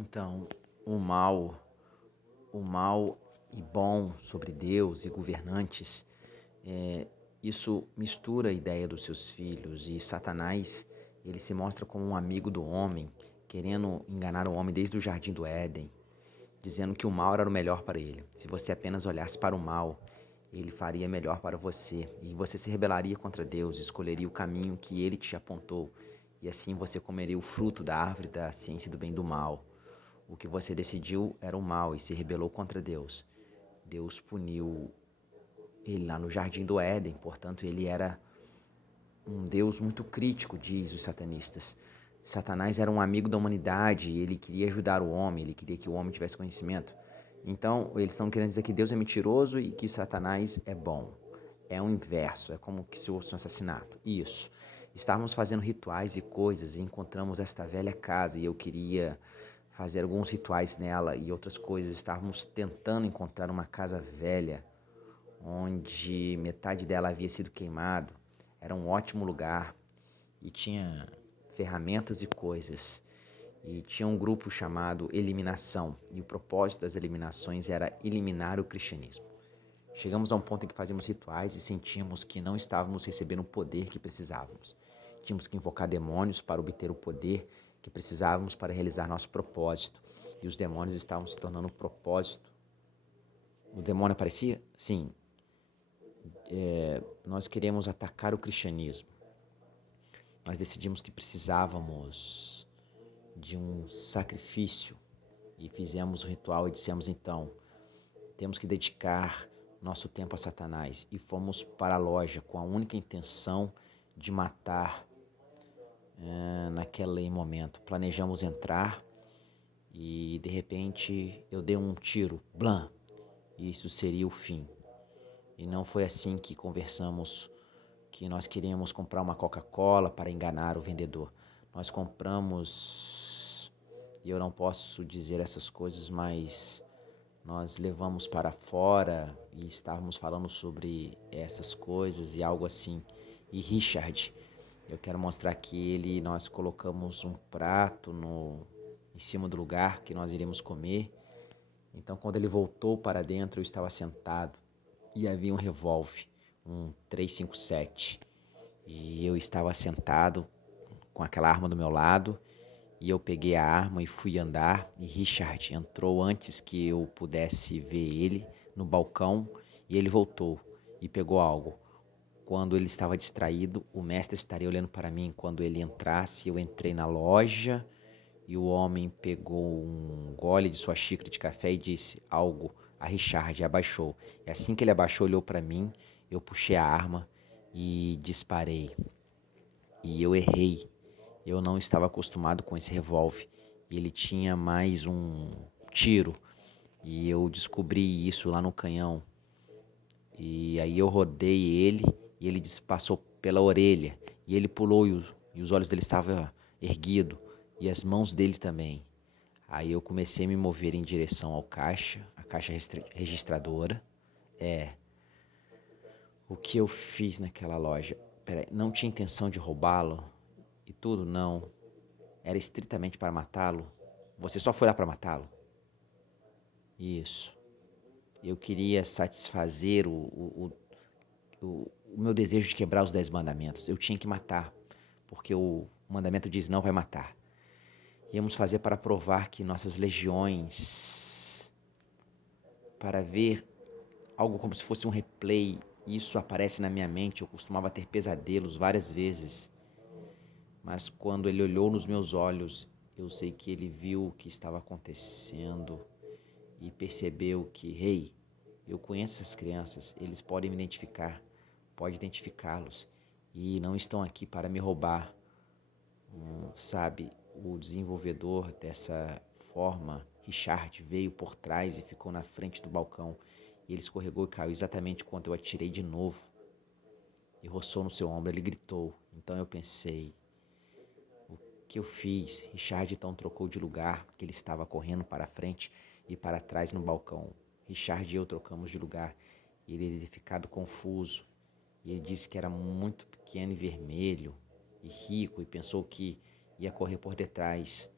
Então, o mal e bom sobre Deus e governantes, é, isso mistura a ideia dos seus filhos e Satanás, ele se mostra como um amigo do homem, querendo enganar o homem desde o jardim do Éden, dizendo que o mal era o melhor para ele. Se você apenas olhasse para o mal, ele faria melhor para você e você se rebelaria contra Deus, escolheria o caminho que ele te apontou e assim você comeria o fruto da árvore da ciência do bem e do mal. O que você decidiu era o mal e se rebelou contra Deus. Deus puniu ele lá no jardim do Éden, portanto, ele era um Deus muito crítico, diz os satanistas. Satanás era um amigo da humanidade, ele queria ajudar o homem, ele queria que o homem tivesse conhecimento. Então, eles estão querendo dizer que Deus é mentiroso e que Satanás é bom. É o inverso, é como se fosse um assassinato. Isso. Estávamos fazendo rituais e coisas e encontramos esta velha casa e eu queria fazer alguns rituais nela e outras coisas. Estávamos tentando encontrar uma casa velha onde metade dela havia sido queimado. Era um ótimo lugar e tinha ferramentas e coisas. E tinha um grupo chamado Eliminação, e o propósito das eliminações era eliminar o cristianismo. Chegamos a um ponto em que fazíamos rituais e sentíamos que não estávamos recebendo o poder que precisávamos. Tínhamos que invocar demônios para obter o poder que precisávamos para realizar nosso propósito. E os demônios estavam se tornando o propósito. O demônio aparecia? Sim. Nós queremos atacar o cristianismo. Nós decidimos que precisávamos de um sacrifício e fizemos o ritual e dissemos então, temos que dedicar nosso tempo a Satanás e fomos para a loja com a única intenção de matar naquele momento. Planejamos entrar e de repente eu dei um tiro, blam, e isso seria o fim. E não foi assim que conversamos que nós queríamos comprar uma Coca-Cola para enganar o vendedor. Nós compramos, e eu não posso dizer essas coisas, mas nós levamos para fora e estávamos falando sobre essas coisas e algo assim. E Richard, eu quero mostrar que nós colocamos um prato em cima do lugar que nós iríamos comer. Então, quando ele voltou para dentro, eu estava sentado e havia um revólver, um 357. E eu estava sentado com aquela arma do meu lado e eu peguei a arma e fui andar e Richard entrou antes que eu pudesse ver ele no balcão e ele voltou e pegou algo. Quando ele estava distraído, o mestre estaria olhando para mim. Quando ele entrasse, eu entrei na loja e o homem pegou um gole de sua xícara de café e disse algo a Richard e abaixou. E assim que ele abaixou, olhou para mim, eu puxei a arma e disparei. E eu errei. Eu não estava acostumado com esse revólver. E ele tinha mais um tiro. E eu descobri isso lá no canhão. E aí eu rodei ele e ele passou pela orelha. E ele pulou e os olhos dele estavam erguidos. E as mãos dele também. Aí eu comecei a me mover em direção ao caixa, a caixa registradora. É, o que eu fiz naquela loja? Peraí, não tinha intenção de roubá-lo e tudo? Não. Era estritamente para matá-lo? Você só foi lá para matá-lo? Isso. Eu queria satisfazer o meu desejo de quebrar os 10 mandamentos. Eu tinha que matar, porque o mandamento diz não vai matar. Íamos fazer para provar que nossas legiões, para ver algo como se fosse um replay, isso aparece na minha mente. Eu costumava ter pesadelos várias vezes, mas quando ele olhou nos meus olhos, eu sei que ele viu o que estava acontecendo e percebeu que, hey, eu conheço essas crianças, eles podem me identificar, pode identificá-los e não estão aqui para me roubar. Sabe, o desenvolvedor dessa forma, Richard, veio por trás e ficou na frente do balcão. E ele escorregou e caiu exatamente quando eu atirei de novo e roçou no seu ombro. Ele gritou. Então eu pensei, o que eu fiz? Richard então trocou de lugar, que ele estava correndo para a frente e para trás no balcão. Richard e eu trocamos de lugar. E ele havia ficado confuso. E ele disse que era muito pequeno e vermelho e rico e pensou que ia correr por detrás.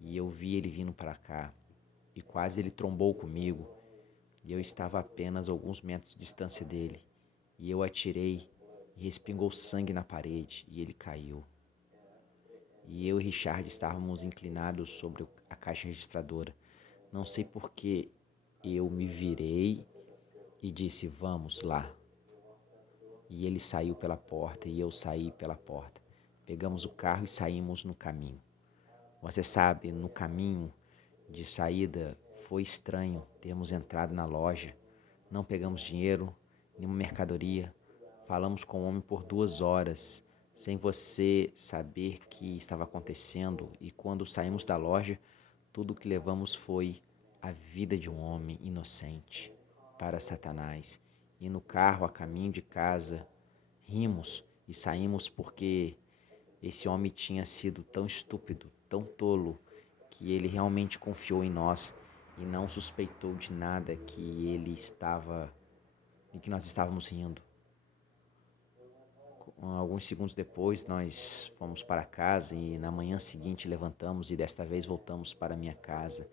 e eu vi ele vindo para cá e quase ele trombou comigo e eu estava a apenas alguns metros de distância dele e eu atirei e respingou sangue na parede e ele caiu. E eu e Richard estávamos inclinados sobre a caixa registradora. Não sei por que eu me virei e disse: vamos lá. E ele saiu pela porta e eu saí pela porta. Pegamos o carro e saímos no caminho. Você sabe, no caminho de saída foi estranho termos entrado na loja. Não pegamos dinheiro, nenhuma mercadoria. Falamos com o homem por 2 horas, sem você saber que estava acontecendo. E quando saímos da loja, tudo que levamos foi a vida de um homem inocente para Satanás. E no carro, a caminho de casa, rimos e saímos porque esse homem tinha sido tão estúpido, tão tolo, que ele realmente confiou em nós e não suspeitou de nada que ele estava e que nós estávamos rindo. Alguns segundos depois, nós fomos para casa e na manhã seguinte levantamos e desta vez voltamos para minha casa.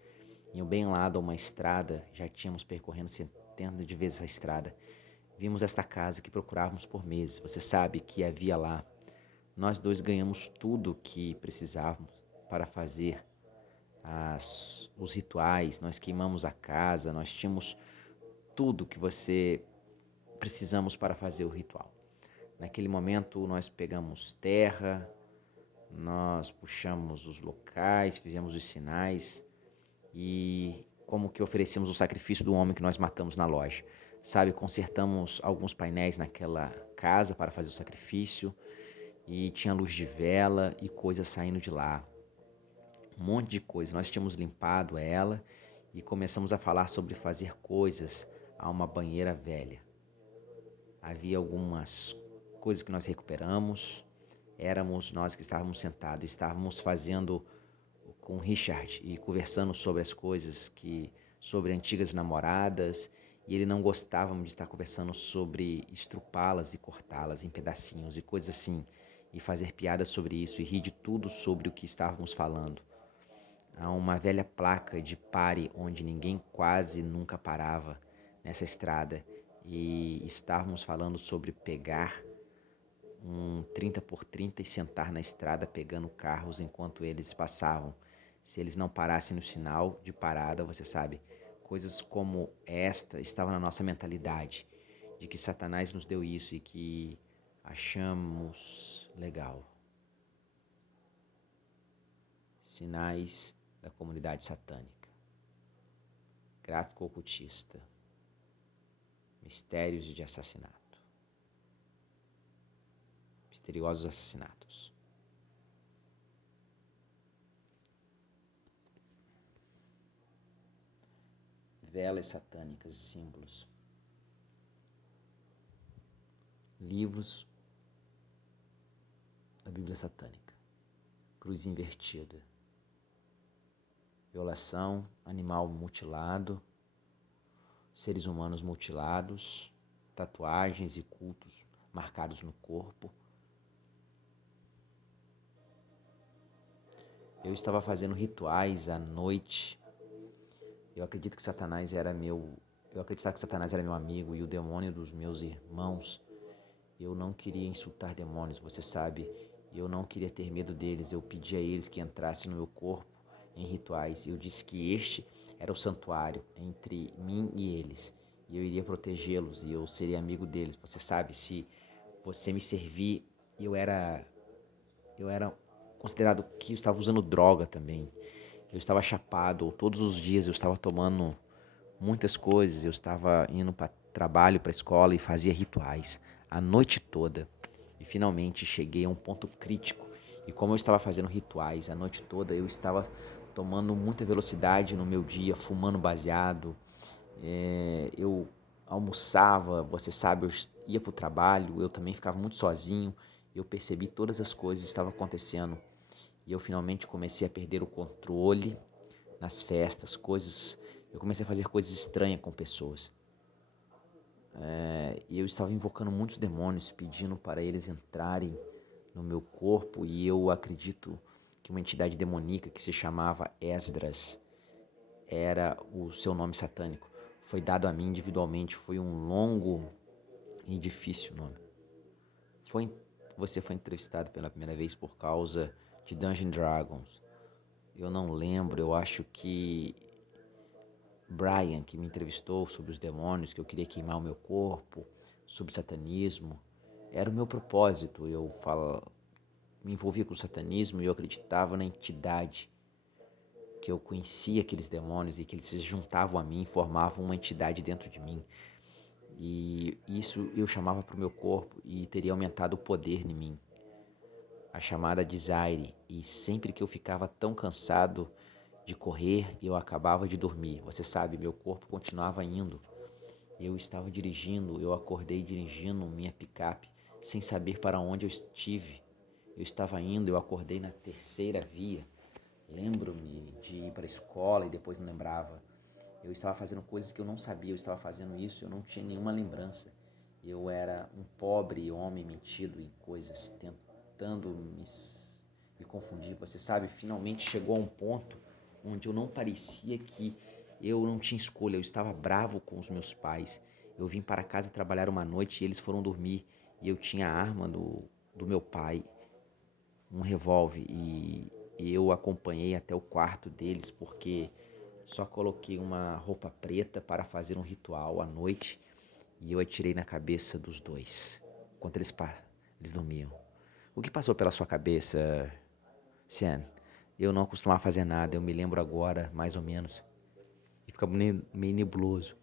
Em um bem lado a uma estrada, já tínhamos percorrendo centenas de vezes a estrada. Vimos esta casa que procurávamos por meses. Você sabe que havia lá. Nós dois ganhamos tudo o que precisávamos para fazer os rituais. Nós queimamos a casa, nós tínhamos tudo que você precisamos para fazer o ritual. Naquele momento nós pegamos terra, nós puxamos os locais, fizemos os sinais e como que oferecemos o sacrifício do homem que nós matamos na loja. Sabe, consertamos alguns painéis naquela casa para fazer o sacrifício e tinha luz de vela e coisas saindo de lá. Um monte de coisa. Nós tínhamos limpado ela e começamos a falar sobre fazer coisas a uma banheira velha. Havia algumas coisas que nós recuperamos. Éramos nós que estávamos sentados, estávamos fazendo com o Richard e conversando sobre as coisas sobre antigas namoradas, e ele não gostava de estar conversando sobre estrupá-las e cortá-las em pedacinhos e coisas assim, e fazer piadas sobre isso e rir de tudo sobre o que estávamos falando. Há uma velha placa de pare onde ninguém quase nunca parava nessa estrada e estávamos falando sobre pegar um 30 por 30 e sentar na estrada pegando carros enquanto eles passavam. Se eles não parassem no sinal de parada, você sabe, coisas como esta estavam na nossa mentalidade, de que Satanás nos deu isso e que achamos legal. Sinais da comunidade satânica. Gráfico ocultista. Mistérios de assassinato. Misteriosos assassinatos. Velas satânicas e símbolos. Livros da Bíblia satânica. Cruz invertida. Violação, animal mutilado, seres humanos mutilados, tatuagens e cultos marcados no corpo. Eu estava fazendo rituais à noite. Eu acreditava que Satanás era meu amigo e o demônio dos meus irmãos. Eu não queria insultar demônios, você sabe. Eu não queria ter medo deles. Eu pedi a eles que entrassem no meu corpo em rituais. Eu disse que este era o santuário entre mim e eles. E eu iria protegê-los e eu seria amigo deles. Você sabe, se você me servir, eu era considerado que eu estava usando droga também. Eu estava chapado, todos os dias eu estava tomando muitas coisas, eu estava indo para trabalho, para escola e fazia rituais a noite toda. E finalmente cheguei a um ponto crítico. E como eu estava fazendo rituais a noite toda, eu estava tomando muita velocidade no meu dia, fumando baseado. Eu almoçava, você sabe, eu ia para o trabalho, eu também ficava muito sozinho. Eu percebi todas as coisas que estavam acontecendo. E eu finalmente comecei a perder o controle nas festas, eu comecei a fazer coisas estranhas com pessoas. E eu estava invocando muitos demônios, pedindo para eles entrarem no meu corpo, e eu acredito que uma entidade demoníaca que se chamava Esdras era o seu nome satânico. Foi dado a mim individualmente, foi um longo e difícil nome. Você foi entrevistado pela primeira vez por causa de Dungeons Dragons. Eu não lembro, eu acho que Brian, que me entrevistou sobre os demônios, que eu queria queimar o meu corpo, sobre satanismo, era o meu propósito. Me envolvia com o satanismo e eu acreditava na entidade, que eu conhecia aqueles demônios e que eles se juntavam a mim e formavam uma entidade dentro de mim. E isso eu chamava para o meu corpo e teria aumentado o poder em mim. A chamada desire. E sempre que eu ficava tão cansado de correr, eu acabava de dormir. Você sabe, meu corpo continuava indo. Eu estava dirigindo, eu acordei dirigindo minha picape sem saber para onde eu estive. Eu estava indo, eu acordei na terceira via. Lembro-me de ir para a escola e depois não lembrava. Eu estava fazendo coisas que eu não sabia, eu estava fazendo isso, eu não tinha nenhuma lembrança. Eu era um pobre homem metido em coisas, tentando me confundir. Você sabe, finalmente chegou a um ponto onde eu não parecia que eu não tinha escolha. Eu estava bravo com os meus pais. Eu vim para casa trabalhar uma noite e eles foram dormir. E eu tinha a arma do meu pai, um revólver, e eu acompanhei até o quarto deles porque só coloquei uma roupa preta para fazer um ritual à noite e eu atirei na cabeça dos dois, enquanto eles dormiam. O que passou pela sua cabeça, Cian? Eu não costumava fazer nada, eu me lembro agora, mais ou menos, e fica meio nebuloso.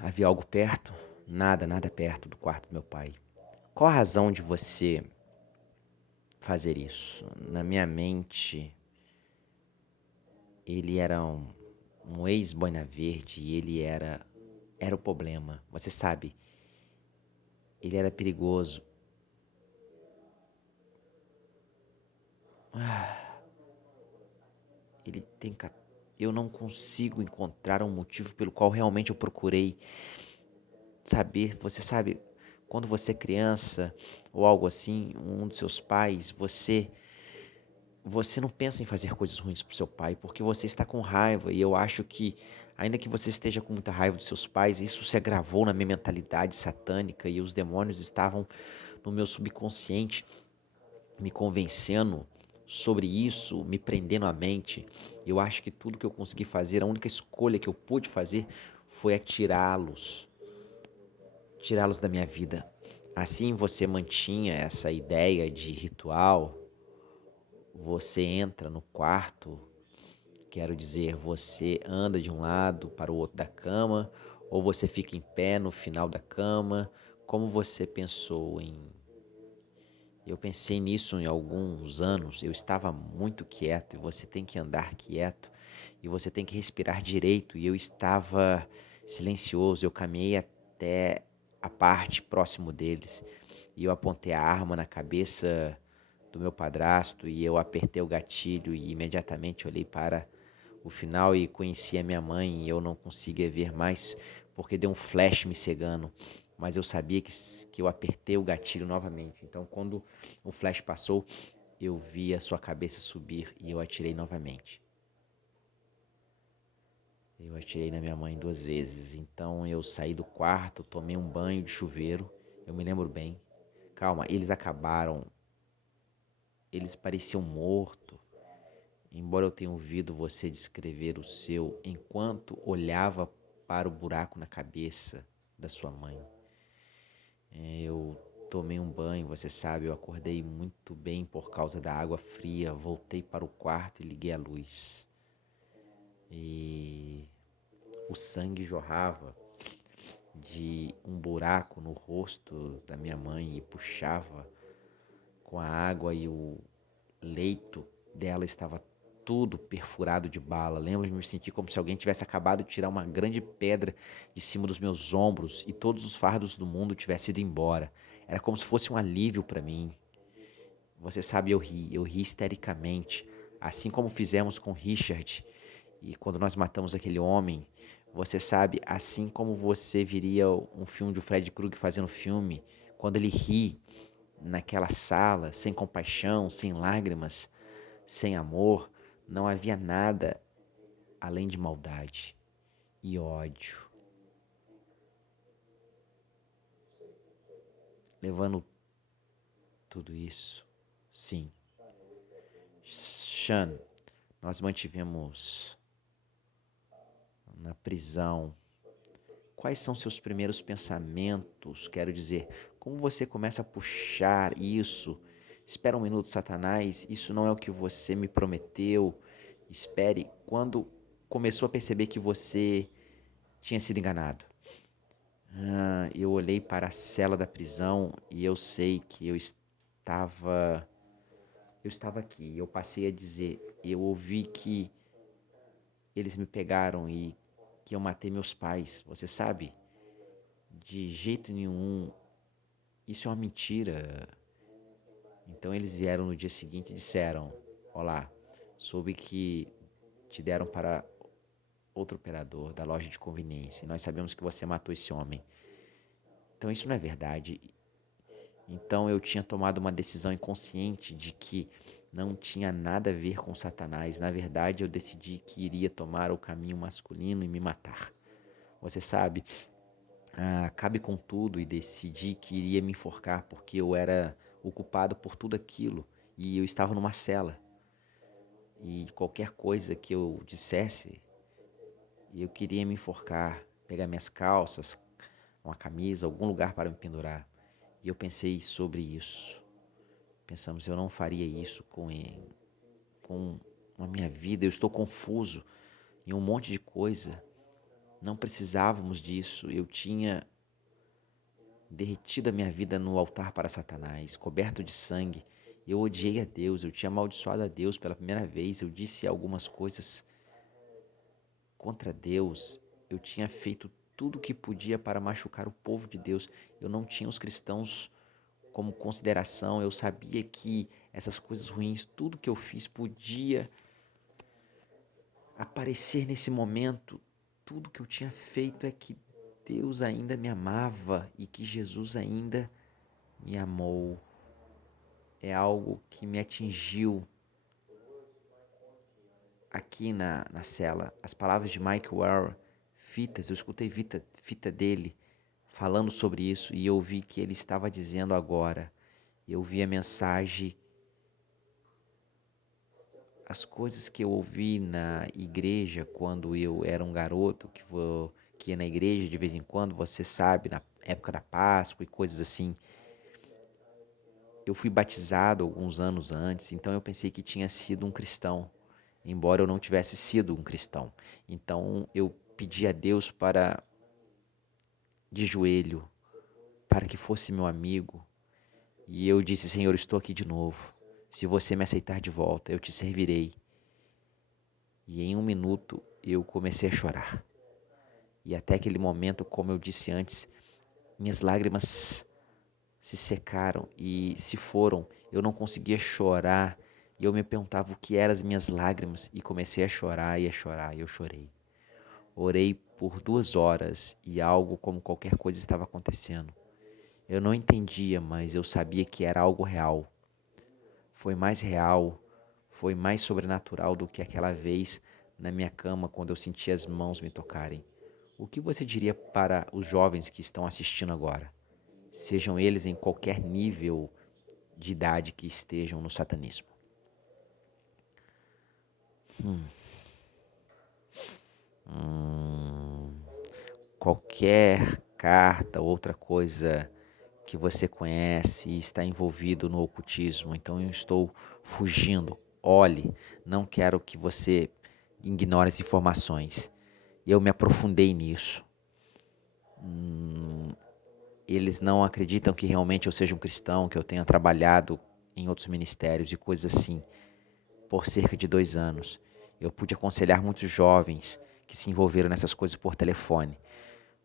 Havia algo perto? Nada perto do quarto do meu pai. Qual a razão de você fazer isso? Na minha mente, ele era um ex-Boina Verde e ele era o problema. Você sabe, ele era perigoso. Ele tem... Eu não consigo encontrar um motivo pelo qual realmente eu procurei saber. Você sabe, quando você é criança ou algo assim, um dos seus pais, você não pensa em fazer coisas ruins pro seu pai, porque você está com raiva. E eu acho que, ainda que você esteja com muita raiva dos seus pais, isso se agravou na minha mentalidade satânica e os demônios estavam no meu subconsciente me convencendo sobre isso, me prendendo a mente. Eu acho que tudo que eu consegui fazer, a única escolha que eu pude fazer foi tirá-los da minha vida. Assim você mantinha essa ideia de ritual, você entra no quarto, quero dizer, você anda de um lado para o outro da cama, ou você fica em pé no final da cama, como você pensou em... Eu pensei nisso em alguns anos, eu estava muito quieto, e você tem que andar quieto, e você tem que respirar direito, e eu estava silencioso, eu caminhei até a parte próximo deles, e eu apontei a arma na cabeça do meu padrasto, e eu apertei o gatilho, e imediatamente olhei para o final e conheci a minha mãe, e eu não conseguia ver mais, porque deu um flash me cegando, mas eu sabia que eu apertei o gatilho novamente. Então, quando o flash passou, eu vi a sua cabeça subir e eu atirei novamente. Eu atirei na minha mãe 2 vezes. Então, eu saí do quarto, tomei um banho de chuveiro. Eu me lembro bem. Calma, eles acabaram. Eles pareciam mortos. Embora eu tenha ouvido você descrever o seu enquanto olhava para o buraco na cabeça da sua mãe. Eu tomei um banho, você sabe, eu acordei muito bem por causa da água fria. Voltei para o quarto e liguei a luz. E o sangue jorrava de um buraco no rosto da minha mãe e puxava com a água e o leito dela estava tudo perfurado de bala. Lembro de me sentir como se alguém tivesse acabado de tirar uma grande pedra de cima dos meus ombros e todos os fardos do mundo tivessem ido embora. Era como se fosse um alívio para mim. Você sabe, eu ri histericamente, assim como fizemos com Richard. E quando nós matamos aquele homem, você sabe, assim como você viria um filme de Fred Krueger fazendo filme, quando ele ri naquela sala, sem compaixão, sem lágrimas, sem amor, não havia nada além de maldade e ódio. Levando tudo isso, sim. Sean, nós mantivemos na prisão. Quais são seus primeiros pensamentos? Quero dizer, como você começa a puxar isso? Espera um minuto, Satanás, isso não é o que você me prometeu. Espere. Quando começou a perceber que você tinha sido enganado? Eu olhei para a cela da prisão e eu sei que eu estava aqui. Eu passei a dizer, eu ouvi que eles me pegaram e que eu matei meus pais. Você sabe? De jeito nenhum. Isso é uma mentira. Então eles vieram no dia seguinte e disseram: Olá, soube que te deram para outro operador da loja de conveniência. E nós sabemos que você matou esse homem. Então isso não é verdade. Então eu tinha tomado uma decisão inconsciente de que não tinha nada a ver com Satanás. Na verdade, eu decidi que iria tomar o caminho masculino e me matar. Você sabe, acabei com tudo e decidi que iria me enforcar porque eu era o culpado por tudo aquilo e eu estava numa cela. E qualquer coisa que eu dissesse, eu queria me enforcar, pegar minhas calças, uma camisa, algum lugar para me pendurar. E eu pensei sobre isso. Pensamos, eu não faria isso com a minha vida. Eu estou confuso em um monte de coisa. Não precisávamos disso. Eu tinha derretido a minha vida no altar para Satanás, coberto de sangue. Eu odiei a Deus, eu tinha amaldiçoado a Deus pela primeira vez. Eu disse algumas coisas contra Deus. Eu tinha feito tudo o que podia para machucar o povo de Deus. Eu não tinha os cristãos como consideração. Eu sabia que essas coisas ruins, tudo que eu fiz podia aparecer nesse momento. Tudo que eu tinha feito é que Deus ainda me amava e que Jesus ainda me amou. É algo que me atingiu aqui na cela. As palavras de Mike Ware, eu escutei fita dele falando sobre isso e eu vi que ele estava dizendo agora. Eu vi a mensagem, as coisas que eu ouvi na igreja quando eu era um garoto, que ia na igreja de vez em quando, você sabe, na época da Páscoa e coisas assim. Eu fui batizado alguns anos antes, então eu pensei que tinha sido um cristão, embora eu não tivesse sido um cristão. Então eu pedi a Deus de joelho, para que fosse meu amigo. E eu disse: Senhor, estou aqui de novo. Se você me aceitar de volta, eu te servirei. E em um minuto eu comecei a chorar. E até aquele momento, como eu disse antes, minhas lágrimas se secaram e se foram. Eu não conseguia chorar. E eu me perguntava o que eram as minhas lágrimas. E comecei a chorar e a chorar. E eu chorei. Orei por 2 horas e algo como qualquer coisa estava acontecendo. Eu não entendia, mas eu sabia que era algo real. Foi mais real, foi mais sobrenatural do que aquela vez na minha cama quando eu senti as mãos me tocarem. O que você diria para os jovens que estão assistindo agora? Sejam eles em qualquer nível de idade que estejam no satanismo. Hum, hum, Qualquer carta, outra coisa que você conhece e está envolvido no ocultismo, então eu estou fugindo. Olhe, não quero que você ignore as informações. Eu me aprofundei nisso. Eles não acreditam que realmente eu seja um cristão, que eu tenha trabalhado em outros ministérios e coisas assim por cerca de 2 anos. Eu pude aconselhar muitos jovens que se envolveram nessas coisas por telefone.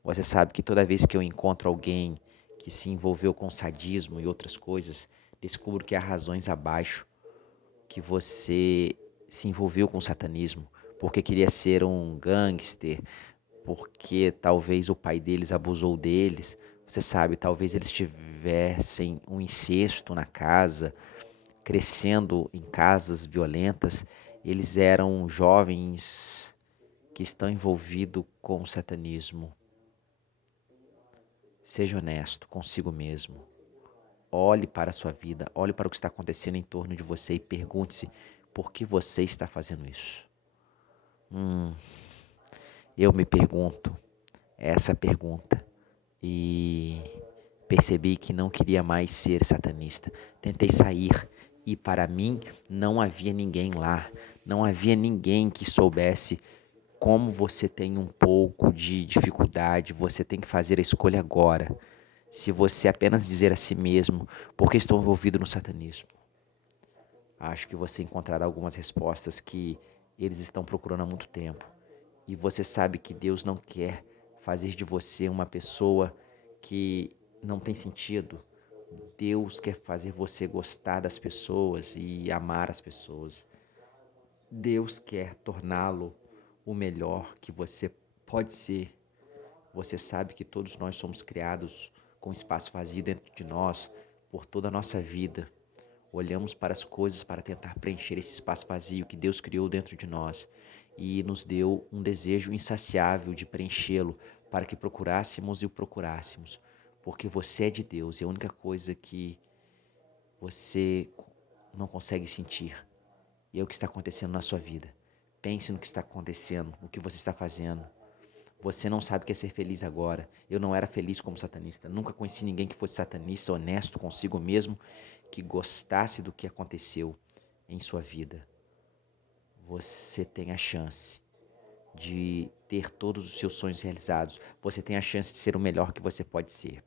Você sabe que toda vez que eu encontro alguém que se envolveu com sadismo e outras coisas, descubro que há razões abaixo, que você se envolveu com o satanismo, porque queria ser um gangster, porque talvez o pai deles abusou deles, Você sabe, talvez eles tivessem um incesto na casa, crescendo em casas violentas. Eles eram jovens que estão envolvidos com o satanismo. Seja honesto consigo mesmo. Olhe para a sua vida, olhe para o que está acontecendo em torno de você e pergunte-se por que você está fazendo isso. Eu me pergunto essa pergunta e percebi que não queria mais ser satanista. Tentei sair e para mim não havia ninguém lá, não havia ninguém que soubesse como você tem um pouco de dificuldade, você tem que fazer a escolha agora. Se você apenas dizer a si mesmo, por que estou envolvido no satanismo? Acho que você encontrará algumas respostas que eles estão procurando há muito tempo. E você sabe que Deus não quer fazer de você uma pessoa que não tem sentido. Deus quer fazer você gostar das pessoas e amar as pessoas. Deus quer torná-lo o melhor que você pode ser. Você sabe que todos nós somos criados com espaço vazio dentro de nós por toda a nossa vida. Olhamos para as coisas para tentar preencher esse espaço vazio que Deus criou dentro de nós e nos deu um desejo insaciável de preenchê-lo para que procurássemos e o procurássemos, porque você é de Deus e a única coisa que você não consegue sentir é o que está acontecendo na sua vida. Pense no que está acontecendo, no que você está fazendo. Você não sabe o que é ser feliz agora. Eu não era feliz como satanista. Nunca conheci ninguém que fosse satanista, honesto consigo mesmo, que gostasse do que aconteceu em sua vida. Você tem a chance de ter todos os seus sonhos realizados. Você tem a chance de ser o melhor que você pode ser.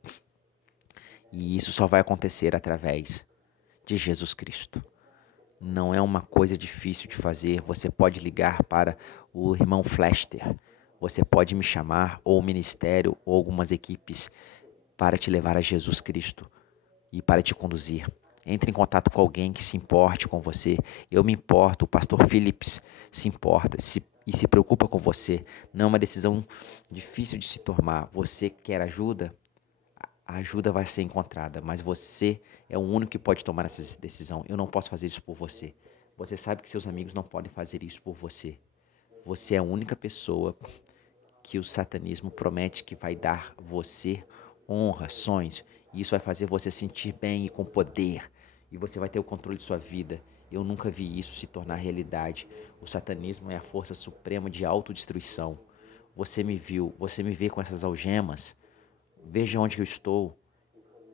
E isso só vai acontecer através de Jesus Cristo. Não é uma coisa difícil de fazer. Você pode ligar para o irmão Flester. Você pode me chamar, ou o ministério, ou algumas equipes, para te levar a Jesus Cristo e para te conduzir. Entre em contato com alguém que se importe com você. Eu me importo, o pastor Phillips se importa e se preocupa com você. Não é uma decisão difícil de se tomar. Você quer ajuda? A ajuda vai ser encontrada, mas você é o único que pode tomar essa decisão. Eu não posso fazer isso por você. Você sabe que seus amigos não podem fazer isso por você. Você é a única pessoa que o satanismo promete que vai dar você honra, sonhos, e isso vai fazer você sentir bem e com poder, e você vai ter o controle de sua vida. Eu nunca vi isso se tornar realidade. O satanismo é a força suprema de autodestruição. Você me viu, você me vê com essas algemas. Veja onde eu estou,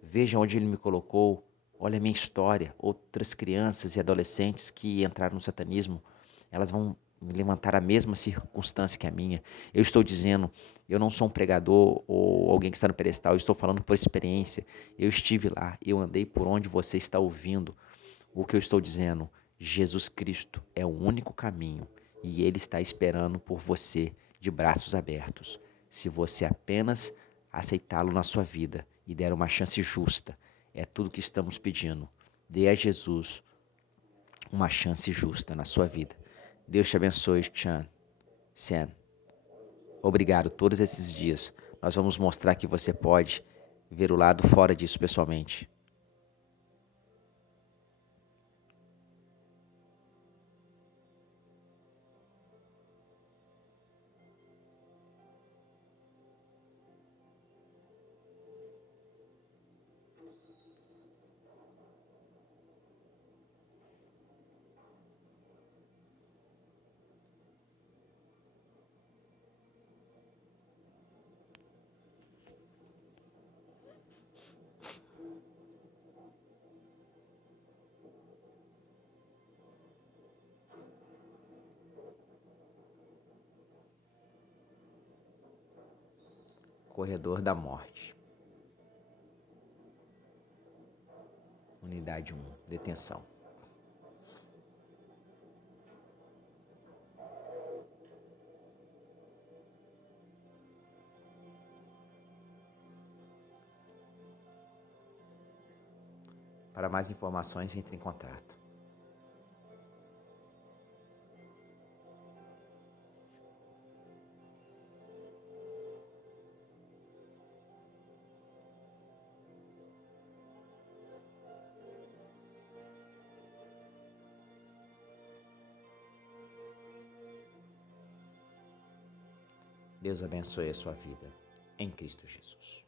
veja onde ele me colocou. Olha a minha história. Outras crianças e adolescentes que entraram no satanismo, elas vão levantar a mesma circunstância que a minha. Eu estou dizendo, eu não sou um pregador ou alguém que está no pedestal, eu estou falando por experiência. Eu estive lá, eu andei por onde você está ouvindo. O que eu estou dizendo, Jesus Cristo é o único caminho e Ele está esperando por você de braços abertos. Se você apenas aceitá-lo na sua vida e der uma chance justa, é tudo que estamos pedindo. Dê a Jesus uma chance justa na sua vida. Deus te abençoe, Chan. Sen. Obrigado todos esses dias. Nós vamos mostrar que você pode ver o lado fora disso pessoalmente. Corredor da Morte. Unidade 1. Detenção. Para mais informações, entre em contato. Deus abençoe a sua vida em Cristo Jesus.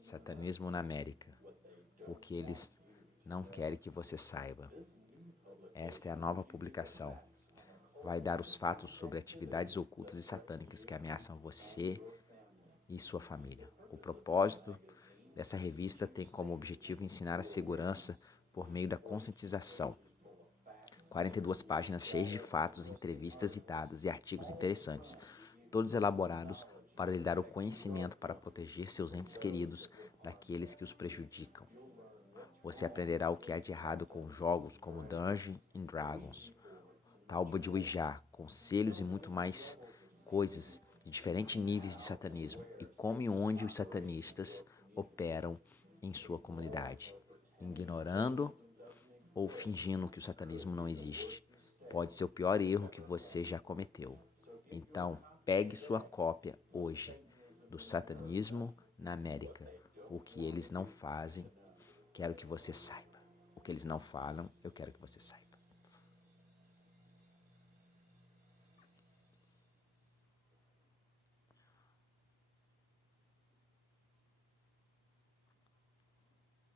Satanismo na América. O que eles não querem que você saiba. Esta é a nova publicação. Vai dar os fatos sobre atividades ocultas e satânicas que ameaçam você e sua família. O propósito dessa revista tem como objetivo ensinar a segurança por meio da conscientização. 42 páginas cheias de fatos, entrevistas e dados e artigos interessantes, todos elaborados para lhe dar o conhecimento para proteger seus entes queridos daqueles que os prejudicam. Você aprenderá o que há de errado com jogos como Dungeons and Dragons, Tábua de Ouija, conselhos e muito mais coisas de diferentes níveis de satanismo e como e onde os satanistas operam em sua comunidade, ignorando ou fingindo que o satanismo não existe. Pode ser o pior erro que você já cometeu. Então, pegue sua cópia hoje do Satanismo na América. O que eles não fazem, quero que você saiba. O que eles não falam, eu quero que você saiba.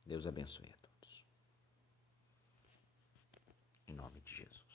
Deus abençoe a todos. Em nome de Jesus.